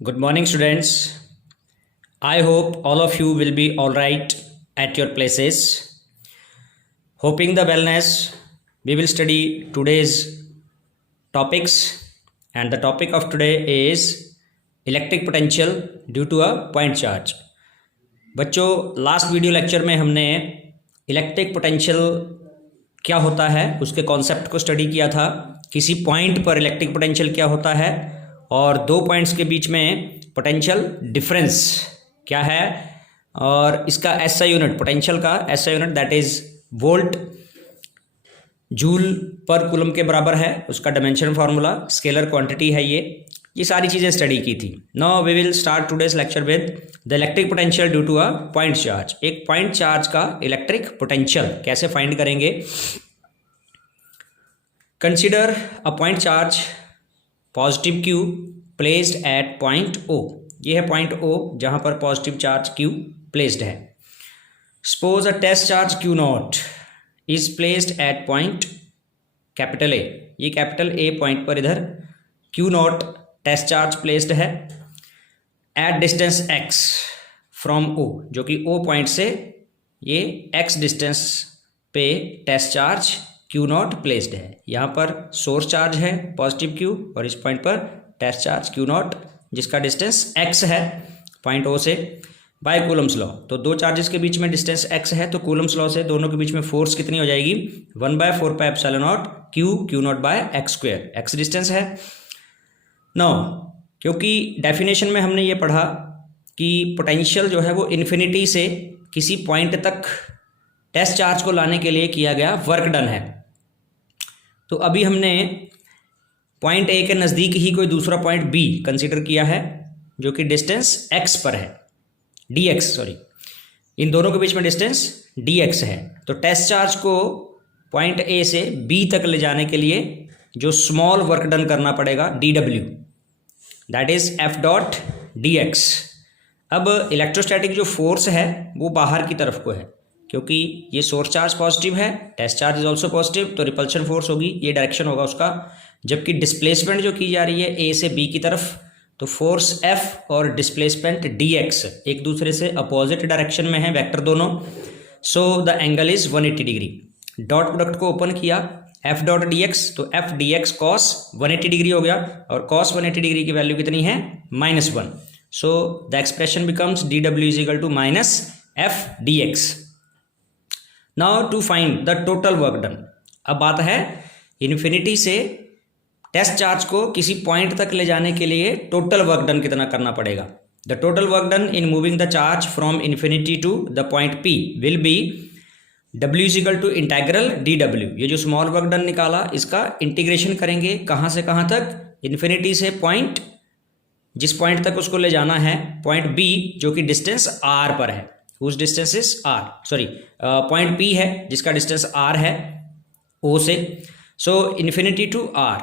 Good morning, students. I hope all of you will be all right at your places. Hoping the wellness, we will study today's topics, and the topic of today is electric potential due to a point charge. बच्चों, last video lecture में हमने electric potential क्या होता है उसके concept को study किया था। किसी पॉइंट पर इलेक्ट्रिक पोटेंशियल क्या होता है और दो पॉइंट्स के बीच में पोटेंशियल डिफरेंस क्या है, और इसका एसआई यूनिट, पोटेंशियल का SI unit that is volt joule पर कूलम के बराबर है। उसका डायमेंशन फार्मूला, स्केलर क्वांटिटी है ये सारी चीज़ें स्टडी की थी। Now we will start today's lecture with the electric potential due to a point charge. एक पॉइंट चार्ज का इलेक्ट्रिक पोटेंशियल कैसे फाइंड करेंगे। Consider a point charge positive q placed at point O. ये है point O जहां पर positive charge q placed है। Suppose a test charge q naught is placed at point capital A. ये capital A point पर इधर q naught test charge placed है at distance x from O, जो कि O point से ये x distance पे test charge q naught placed है। यहाँ पर सोर्स चार्ज है पॉजिटिव क्यू और इस पॉइंट पर टेस्ट चार्ज क्यू नॉट जिसका डिस्टेंस x है पॉइंट ओ से, बाय कूलम्स लॉ। तो दो चार्जेस के बीच में डिस्टेंस x है तो कूलम्स लॉ से दोनों के बीच में फोर्स कितनी हो जाएगी, 1/4πε0 Q naught by X square. x distance है। नो, क्योंकि डेफिनेशन में हमने ये पढ़ा कि पोटेंशियल जो है वो इन्फिनिटी से किसी पॉइंट तक टेस्ट चार्ज को लाने के लिए किया गया वर्क डन है। तो अभी हमने पॉइंट ए के नज़दीक ही कोई दूसरा पॉइंट बी कंसीडर किया है जो कि डिस्टेंस x पर है, dx, सॉरी, इन दोनों के बीच में डिस्टेंस dx है। तो टेस्ट चार्ज को पॉइंट ए से बी तक ले जाने के लिए जो स्मॉल वर्क डन करना पड़ेगा dw, that is F dot D X. अब इलेक्ट्रोस्टैटिक जो फोर्स है वो बाहर की तरफ को है, क्योंकि ये सोर्स चार्ज पॉजिटिव है, test charge is also positive, तो रिपल्शन फोर्स होगी, ये डायरेक्शन होगा उसका। जबकि डिस्प्लेसमेंट जो की जा रही है ए से बी की तरफ, तो फोर्स एफ और डिस्प्लेसमेंट डी एक्स एक दूसरे से अपोजिट डायरेक्शन में है, वेक्टर दोनों। So the angle is 180 degree. Dot product को ओपन किया, एफ डॉट डी एक्स, तो F D x cos 180 degree हो गया, और कॉस 180 डिग्री की वैल्यू कितनी है, -1। So the expression becomes D W is equal to minus F D X. Now to find the total work done. अब बात है इन्फिनिटी से टेस्ट चार्ज को किसी पॉइंट तक ले जाने के लिए टोटल वर्क डन कितना करना पड़ेगा। The total work done in moving the charge from infinity to the point P will be W is equal to integral dw। ये जो स्मॉल वर्क डन निकाला इसका इंटीग्रेशन करेंगे कहाँ से कहाँ तक, इन्फिनिटी से पॉइंट, जिस पॉइंट तक उसको ले जाना है पॉइंट B जो कि डिस्टेंस r पर है, उस distance is r, sorry point P है जिसका डिस्टेंस r है O से। So infinity to r,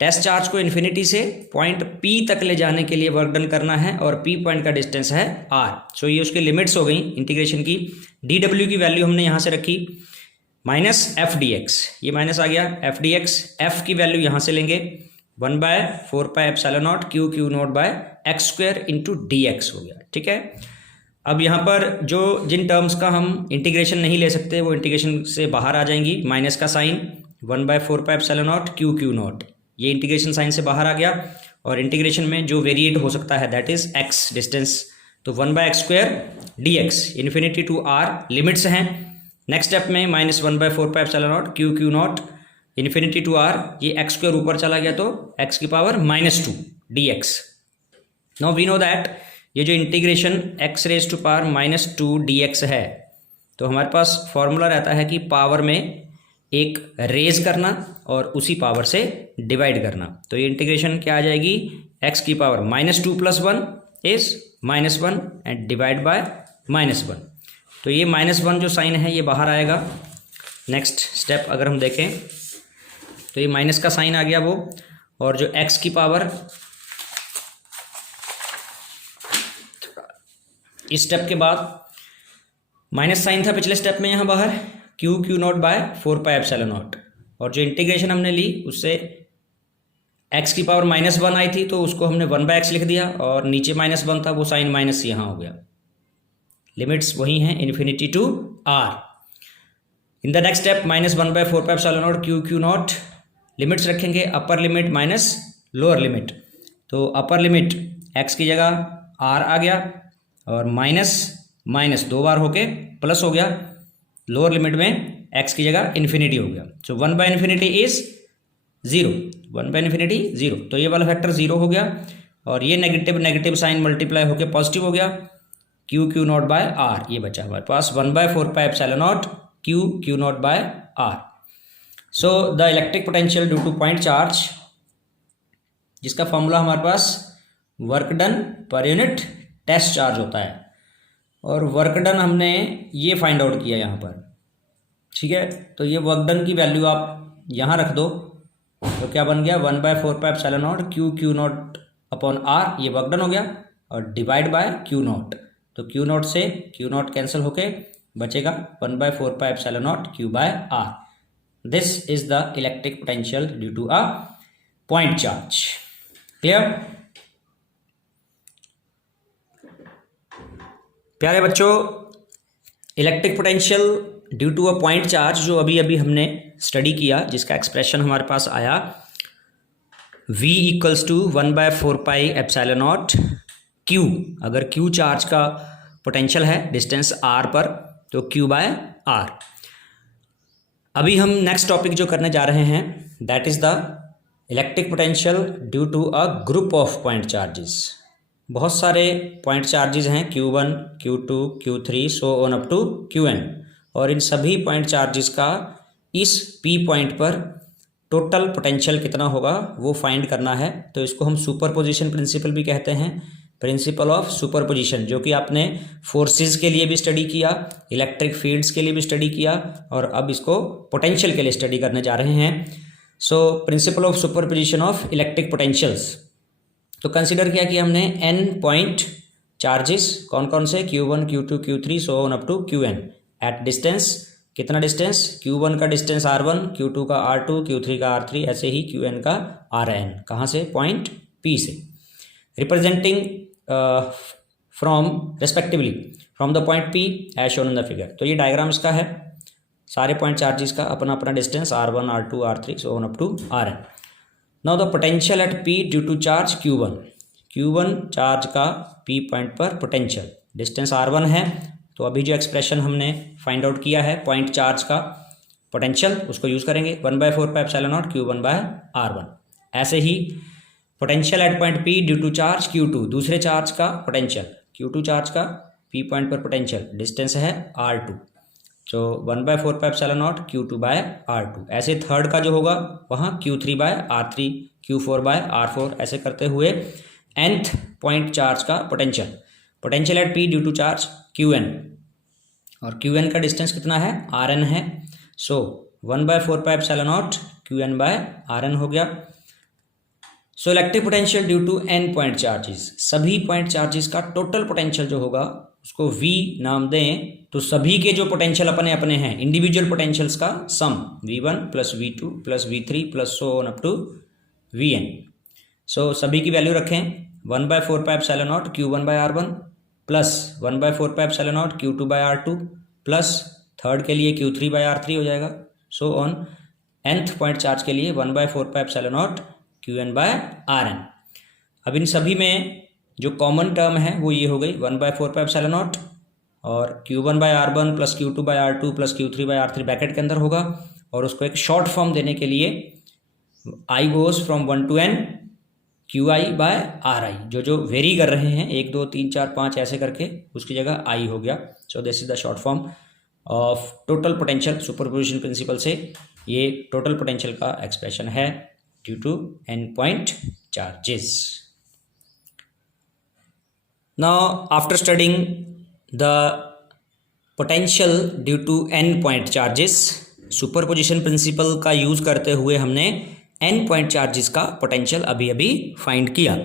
test charge को इन्फिनिटी से पॉइंट P तक ले जाने के लिए वर्क डन करना है और P पॉइंट का डिस्टेंस है R। सो ये उसकी लिमिट्स हो गई इंटीग्रेशन की। dw की वैल्यू हमने यहाँ से रखी माइनस एफ डी एक्स, ये माइनस आ गया, एफ डी एक्स, एफ की वैल्यू यहाँ से लेंगे 1/4πε0 Q naught by X square into D X हो गया। ठीक है। अब यहाँ पर जो जिन टर्म्स का हम इंटीग्रेशन नहीं ले सकते वो इंटीग्रेशन से बाहर आ जाएंगी। माइनस का साइन 1/4πε0 क्यू नॉट, ये इंटीग्रेशन साइन से बाहर आ गया, और इंटीग्रेशन में जो वेरिएट हो सकता है दैट इज x डिस्टेंस, तो 1/x square D X, infinity to r limits हैं। नेक्स्ट स्टेप में -1/4πε0 Q naught, infinity to r, ये x स्क्वायर ऊपर चला गया तो x की power -2 dx। Now we know that ये जो integration x raise to power -2 dx है, तो हमारे पास फॉर्मूला रहता है कि पावर में एक रेज करना और उसी पावर से डिवाइड करना। तो ये इंटीग्रेशन क्या आ जाएगी, x की power -2 + 1 is -1 and divide by -1। तो ये -1 जो साइन है ये बाहर आएगा। नेक्स्ट स्टेप अगर हम देखें तो ये माइनस का साइन आ गया वो, और जो x की पावर, इस स्टेप के बाद माइनस साइन था पिछले स्टेप में यहाँ बाहर, क्यू नॉट बाय 4πε0, और जो इंटीग्रेशन हमने ली उससे एक्स की पावर -1 आई थी तो उसको हमने 1/x लिख दिया, और नीचे -1 था वो साइन माइनस यहाँ हो गया। लिमिट्स वही हैं, infinity to R. In the next step -1/4πε0 Q naught, limits रखेंगे, upper limit minus lower limit. तो अपर लिमिट x की जगह r आ गया, और माइनस माइनस 2 बार होके प्लस हो गया, लोअर लिमिट में x की जगह इन्फिनिटी हो गया। सो 1/∞ इज 0, 1/∞ 0, तो ये वाला फैक्टर 0 हो गया, और ये नेगेटिव नेगेटिव साइन मल्टीप्लाई होके पॉजिटिव हो गया, क्यू नॉट बाय आर, ये बचा हमारे पास 1/4πε0 Q naught by R. So the electric potential due to point charge, जिसका फॉर्मूला हमारे पास वर्क डन पर यूनिट टेस्ट चार्ज होता है, और वर्क डन हमने ये फाइंड आउट किया यहाँ पर, ठीक है। तो ये वर्क डन की वैल्यू आप यहाँ रख दो, तो क्या बन गया 1/4πε0 क्यू नॉट अपॉन आर, ये वर्क डन हो गया, और डिवाइड बाय क्यू नॉट, तो क्यू नॉट से क्यू नॉट कैंसिल होके बचेगा 1/4πε0 Q by R. This is the electric potential due to a point charge. Clear? प्यारे बच्चों, electric potential due to a point charge जो अभी अभी हमने स्टडी किया, जिसका एक्सप्रेशन हमारे पास आया V = 1/4πε0 Q। अगर Q चार्ज का पोटेंशियल है डिस्टेंस r पर, तो Q बाय r। अभी हम नेक्स्ट टॉपिक जो करने जा रहे हैं, that is the electric potential due to a group of point charges. बहुत सारे पॉइंट चार्जेस हैं, Q1, Q2, Q3 so on up to Qn, और इन सभी पॉइंट चार्जेस का इस P पॉइंट पर टोटल पोटेंशियल कितना होगा वो फाइंड करना है। तो इसको हम सुपरपोजिशन प्रिंसिपल भी कहते हैं, प्रिंसिपल ऑफ सुपरपोजिशन, जो कि आपने फोर्सेस के लिए भी स्टडी किया, इलेक्ट्रिक फील्ड्स के लिए भी स्टडी किया, और अब इसको पोटेंशियल के लिए स्टडी करने जा रहे हैं। So principle of superposition of electric potentials. तो कंसिडर किया कि हमने n पॉइंट चार्जेस, कौन कौन से, Q1, Q2, Q3 so on up to Qn, at distance, कितना डिस्टेंस, Q1 का डिस्टेंस R1, Q2 का R2, Q3 का R3, ऐसे ही Qn का Rn, कहाँ से, पॉइंट P से, representing from respectively from the point P as shown in the figure. तो ये डायग्राम इसका है, सारे पॉइंट चार्जेस का अपना अपना distance R1, R2, R3 so on up to Rn। Now the potential at P due to charge Q1 charge का P point पर पोटेंशियल, डिस्टेंस R1 है, तो अभी जो एक्सप्रेशन हमने फाइंड आउट किया है पॉइंट चार्ज का पोटेंशियल, उसको यूज़ करेंगे 1/4πε0 Q1 बाय R1। ऐसे ही potential at point P due to charge Q2, दूसरे चार्ज का पोटेंशियल, Q2 चार्ज का P पॉइंट पर पोटेंशियल, डिस्टेंस है R2, तो 1/4πε0 Q2 बाय R2। ऐसे थर्ड का जो होगा वहाँ Q3 by R3, Q4 bye R4, ऐसे करते हुए nth पॉइंट चार्ज का potential at P due to charge Qn, और Qn का डिस्टेंस कितना है, Rn है, सो 1/4πε0 Qn बाय Rn हो गया। So electric potential due to n point charges, सभी पॉइंट चार्जेस का टोटल पोटेंशियल जो होगा उसको V नाम दें, तो सभी के जो पोटेंशियल अपने अपने हैं, इंडिविजुअल पोटेंशियल्स का sum, V1 + V2 + V3 + so on up to Vn। So सभी की वैल्यू रखें, 1/4πε0 Q1 by R1 plus 1/4πε0 Q2 by R2 plus third के लिए Q3 बाय R3 हो जाएगा, so on nth point charge के लिए 1/4πε0 Qn बाय Rn। अब इन सभी में जो कॉमन टर्म है वो ये हो गई 1/4πε0, और Q1 by R1 plus Q2 by R2 plus Q3 by R3 bracket के अंदर होगा, और उसको एक शॉर्ट फॉर्म देने के लिए I goes from 1 to n QI by RI, जो वेरी कर रहे हैं 1 2 3 4 5 ऐसे करके, उसकी जगह I हो गया। So this is the short form of total potential superposition principle से, ये टोटल पोटेंशियल का एक्सप्रेशन है due to n point charges. Now after studying the potential due to n point charges, superposition principle का use करते हुए हमने n point charges का potential अभी अभी फाइंड किया,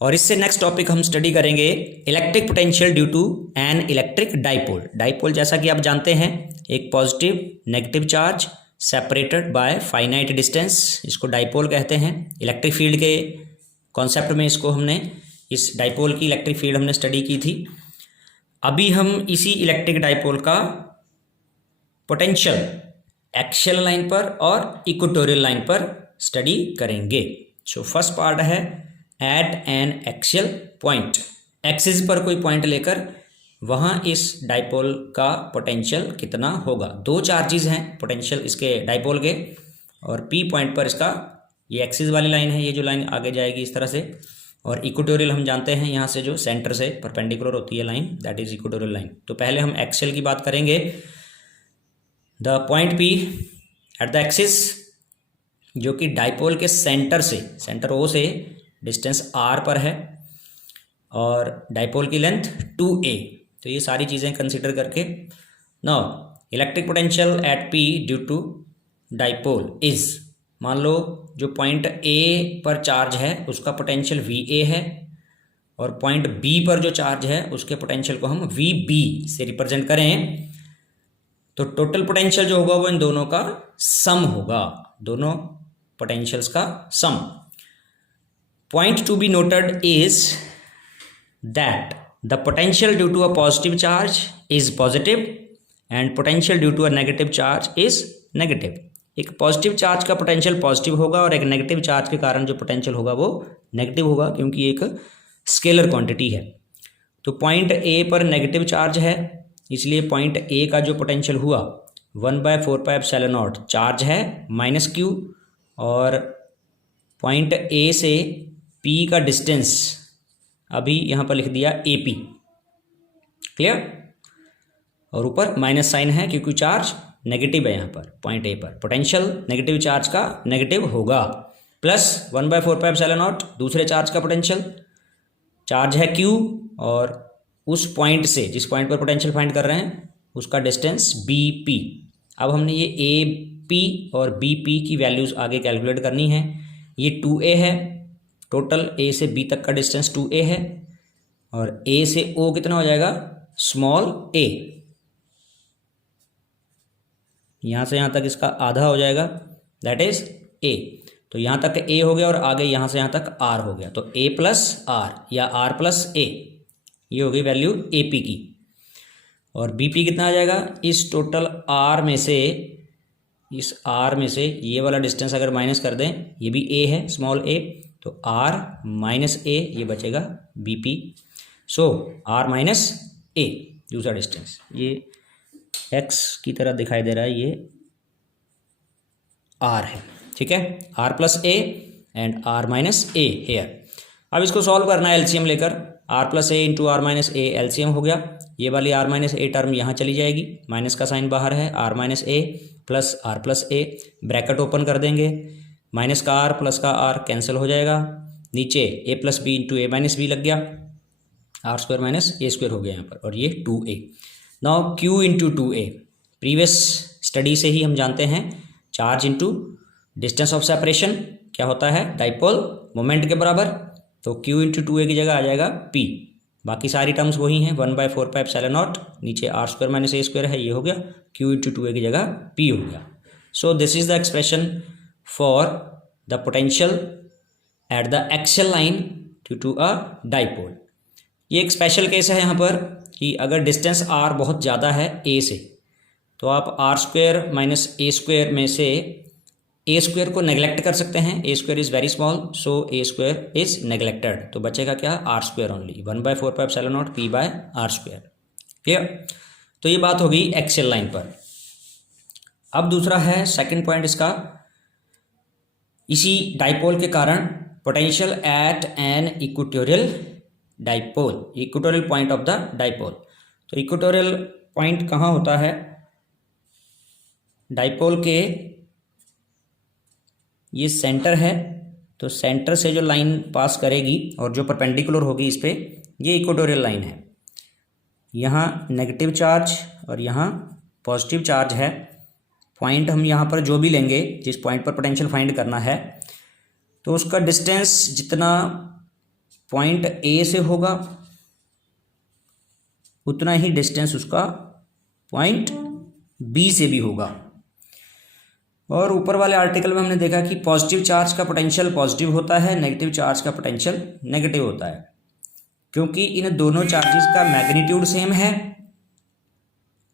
और इससे नेक्स्ट टॉपिक हम स्टडी करेंगे electric potential due to an electric dipole. Dipole जैसा कि आप जानते हैं एक positive negative charge separated by finite distance, इसको डाइपोल कहते हैं। इलेक्ट्रिक फील्ड के कॉन्सेप्ट में इसको हमने, इस डाइपोल की इलेक्ट्रिक फील्ड हमने स्टडी की थी। अभी हम इसी इलेक्ट्रिक डाइपोल का पोटेंशियल एक्सियल लाइन पर और इक्वेटोरियल लाइन पर स्टडी करेंगे। सो फर्स्ट पार्ट है at an axial point, axis पर कोई पॉइंट लेकर वहाँ इस डाइपोल का पोटेंशियल कितना होगा। दो चार्जेस हैं पोटेंशियल इसके डाइपोल के, और पी पॉइंट पर इसका ये एक्सिस वाली लाइन है, ये जो लाइन आगे जाएगी इस तरह से, और इक्वेटोरियल हम जानते हैं यहाँ से जो सेंटर से परपेंडिकुलर होती है line, that is equatorial line. तो पहले हम एक्सियल की बात करेंगे। The point P at the axis, जो कि डाइपोल के सेंटर से, सेंटर ओ से डिस्टेंस आर पर है, और डाइपोल की लेंथ 2a। तो ये सारी चीज़ें कंसिडर करके now electric potential at P due to dipole is, मान लो जो पॉइंट ए पर चार्ज है उसका पोटेंशियल VA है, और पॉइंट बी पर जो चार्ज है उसके पोटेंशियल को हम VB से रिप्रेजेंट करें, तो टोटल पोटेंशियल जो होगा वो इन दोनों का सम होगा, दोनों पोटेंशियल्स का sum. Point to be noted is that the potential due to a positive charge is positive and potential due to a negative charge is negative. एक पॉजिटिव चार्ज का पोटेंशियल पॉजिटिव होगा और एक नेगेटिव चार्ज के कारण जो potential होगा वो नेगेटिव होगा, क्योंकि एक स्केलर क्वांटिटी है। तो पॉइंट ए पर नेगेटिव चार्ज है, इसलिए पॉइंट ए का जो पोटेंशियल हुआ 1/4πε0 चार्ज है -q, और पॉइंट ए से पी का डिस्टेंस अभी यहाँ पर लिख दिया AP, क्लियर, और ऊपर माइनस साइन है क्योंकि चार्ज नेगेटिव है यहाँ पर पॉइंट ए पर, पोटेंशियल नेगेटिव चार्ज का नेगेटिव होगा, प्लस 1/4πε0 दूसरे चार्ज का पोटेंशियल, चार्ज है Q, और उस पॉइंट से, जिस पॉइंट पर पोटेंशियल फाइंड कर रहे हैं उसका डिस्टेंस BP। अब हमने ये AP और BP की वैल्यूज़ आगे कैलकुलेट करनी है। ये 2a है, टोटल A से B तक का डिस्टेंस 2a है, और A से O कितना हो जाएगा, स्मॉल a, यहाँ से यहाँ तक इसका आधा हो जाएगा, दैट इज A। तो यहाँ तक A हो गया और आगे यहाँ से यहाँ तक R हो गया, तो A + R या R + A, ये हो गई वैल्यू AP की। और BP कितना आ जाएगा, इस टोटल R में से, इस R में से ये वाला डिस्टेंस अगर माइनस कर दें, ये भी A है, स्मॉल a, तो R - A, ये बचेगा BP। सो R - A दूसरा डिस्टेंस, ये x की तरह दिखाई दे रहा है, ये R है, ठीक है, R + A and R - A here. अब इसको सॉल्व करना है एलसीएम लेकर, R + A × R - A LCM हो गया, ये वाली R - A टर्म यहाँ चली जाएगी, माइनस का साइन बाहर है, R - A + R + A, bracket open कर देंगे, माइनस का R प्लस का R कैंसिल हो जाएगा, नीचे A + B × A - B लग गया, R² - A² हो गया यहाँ पर, और ये 2a। Now Q × 2a, previous study से ही हम जानते हैं, charge into distance of separation क्या होता है, डाइपोल मोमेंट के बराबर, तो Q × 2a की जगह आ जाएगा P, बाकी सारी टर्म्स वही हैं, 1/4πε0, नीचे R² - A² है, ये हो गया, Q × 2a की जगह P हो गया। So this is the expression for the potential at the axial line due to a dipole. ये एक स्पेशल केस है यहाँ पर कि अगर डिस्टेंस R बहुत ज़्यादा है A से, तो आप R² - A² में से A² को नेगलेक्ट कर सकते हैं, A² is very small, so A² is neglected, तो बचेगा क्या, R² ओनली, 1/4πε0 P/R², क्लियर। तो ये बात होगी एक्सियल लाइन पर। अब दूसरा है सेकंड पॉइंट इसका, इसी डाइपोल के कारण potential at an equatorial dipole, equatorial point of the dipole. तो इक्वेटोरियल पॉइंट कहाँ होता है, डाइपोल के ये सेंटर है, तो सेंटर से जो लाइन पास करेगी और जो परपेंडिकुलर होगी इस पे, ये इक्वेटोरियल लाइन है। यहाँ नेगेटिव चार्ज और यहाँ पॉजिटिव चार्ज है। पॉइंट हम यहाँ पर जो भी लेंगे, जिस पॉइंट पर पोटेंशियल फाइंड करना है, तो उसका डिस्टेंस जितना पॉइंट ए से होगा उतना ही डिस्टेंस उसका पॉइंट बी से भी होगा। और ऊपर वाले आर्टिकल में हमने देखा कि पॉजिटिव चार्ज का पोटेंशियल पॉजिटिव होता है, नेगेटिव चार्ज का पोटेंशियल नेगेटिव होता है, क्योंकि इन दोनों चार्जेस का मैग्नीट्यूड सेम है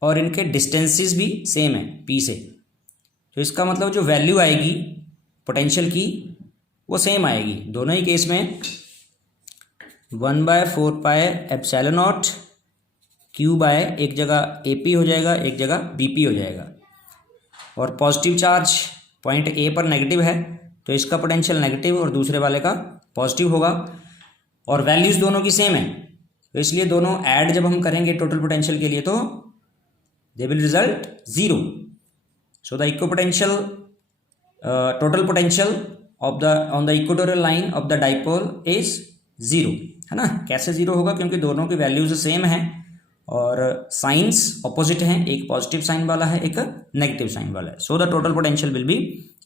और इनके डिस्टेंसेस भी सेम है पी से। तो इसका मतलब जो वैल्यू आएगी पोटेंशियल की वो सेम आएगी दोनों ही केस में। 1/4πε0 क्यू बाय एक जगह ए पी हो जाएगा, एक जगह बी पी हो जाएगा। और पॉजिटिव चार्ज पॉइंट ए पर नेगेटिव है तो इसका पोटेंशियल नेगेटिव और दूसरे वाले का पॉजिटिव होगा, और वैल्यूज़ दोनों की सेम है, तो इसलिए दोनों ऐड जब हम करेंगे टोटल पोटेंशियल के लिए तो they will result zero. So the equipotential total potential of the on the equatorial line of the dipole is zero, है ना। कैसे ज़ीरो होगा, क्योंकि दोनों की वैल्यूज सेम हैं और साइंस ऑपोजिट हैं, एक पॉजिटिव साइन वाला है, एक नेगेटिव साइन वाला है। So the total potential will be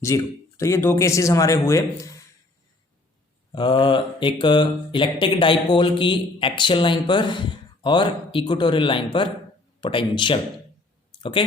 zero. तो ये दो केसेस हमारे हुए, एक इलेक्ट्रिक डाइपोल की एक्सियल लाइन पर और इक्वेटोरियल लाइन पर पोटेंशियल। ओके।